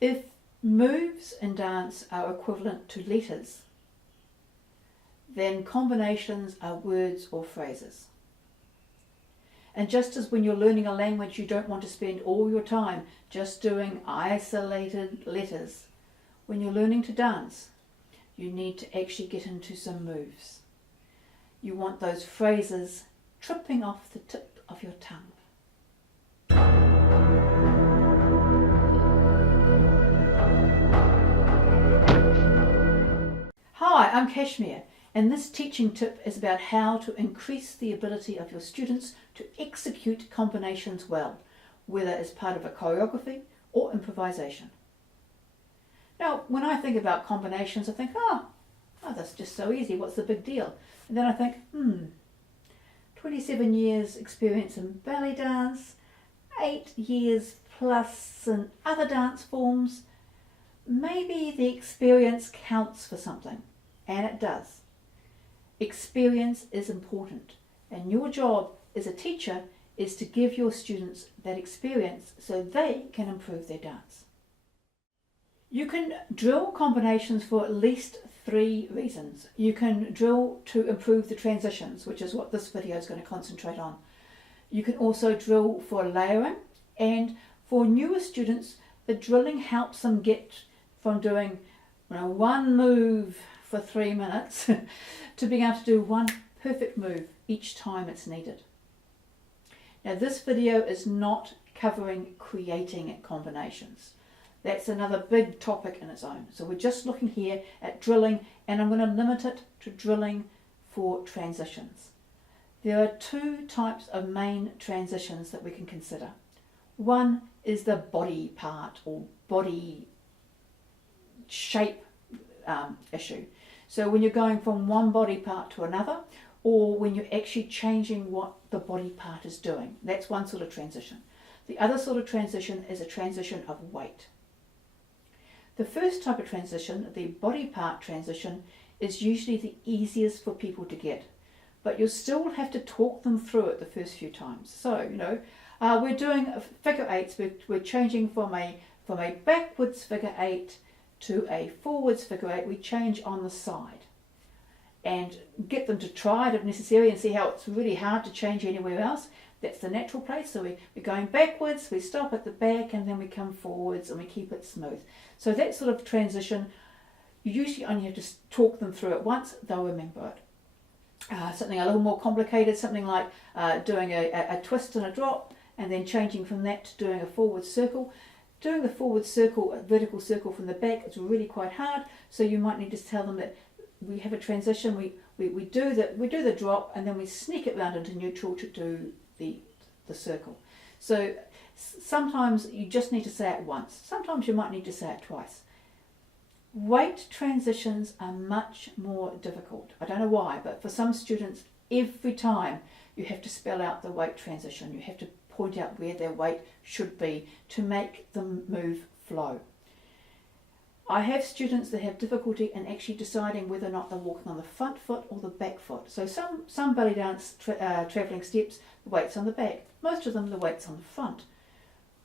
If moves in dance are equivalent to letters, then combinations are words or phrases. And just as when you're learning a language, you don't want to spend all your time just doing isolated letters, when you're learning to dance, you need to actually get into some moves. You want those phrases tripping off the tip of your tongue. Hi, I'm Kashmir, and this teaching tip is about how to increase the ability of your students to execute combinations well, whether as part of a choreography or improvisation. Now, when I think about combinations, I think, oh, that's just so easy, what's the big deal? And then I think, 27 years experience in ballet dance, 8 years plus in other dance forms, maybe the experience counts for something, and it does. Experience is important, and your job as a teacher is to give your students that experience so they can improve their dance. You can drill combinations for at least 3 reasons. You can drill to improve the transitions, which is what this video is going to concentrate on. You can also drill for layering, and for newer students, the drilling helps them get from doing one move for 3 minutes to being able to do one perfect move each time it's needed. Now, this video is not covering creating combinations. That's another big topic in its own. So we're just looking here at drilling, and I'm going to limit it to drilling for transitions. There are 2 types of main transitions that we can consider. One is the body part or body shape issue. So when you're going from one body part to another, or when you're actually changing what the body part is doing. That's one sort of transition. The other sort of transition is a transition of weight. The first type of transition, the body part transition, is usually the easiest for people to get, but you'll still have to talk them through it the first few times. So, we're doing figure eights. We're changing from a backwards figure 8 to a forwards figure 8. We change on the side and get them to try it if necessary and see how it's really hard to change anywhere else. That's the natural place. So we're going backwards, we stop at the back, and then we come forwards and we keep it smooth. So that sort of transition, you usually only have to talk them through it once, they'll remember it. Something a little more complicated, something like doing a twist and a drop, and then changing from that to doing a forward circle. Doing the forward circle, a vertical circle from the back, is really quite hard, so you might need to tell them that we have a transition, we do the drop, and then we sneak it round into neutral to do the circle. So sometimes you just need to say it once, sometimes you might need to say it twice. Weight transitions are much more difficult. I don't know why, but for some students, every time you have to spell out the weight transition, you have to point out where their weight should be to make the move flow. I have students that have difficulty in actually deciding whether or not they're walking on the front foot or the back foot. So some belly dance travelling steps, the weight's on the back. Most of them, the weight's on the front.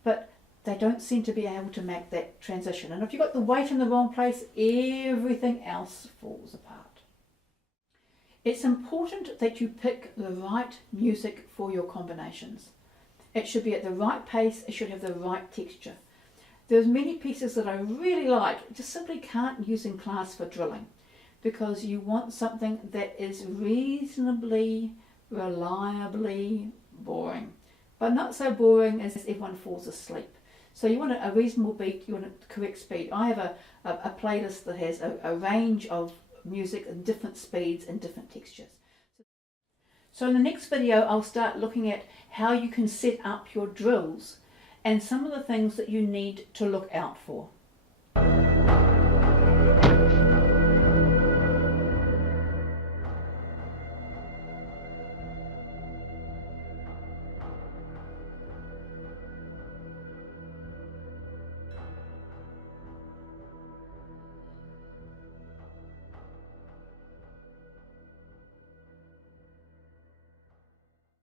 But they don't seem to be able to make that transition. And if you've got the weight in the wrong place, everything else falls apart. It's important that you pick the right music for your combinations. It should be at the right pace, it should have the right texture. There's many pieces that I really like, just simply can't use in class for drilling, because you want something that is reasonably, reliably boring, but not so boring as everyone falls asleep. So you want a reasonable beat, you want a correct speed. I have a playlist that has a range of music in different speeds and different textures. So in the next video, I'll start looking at how you can set up your drills and some of the things that you need to look out for.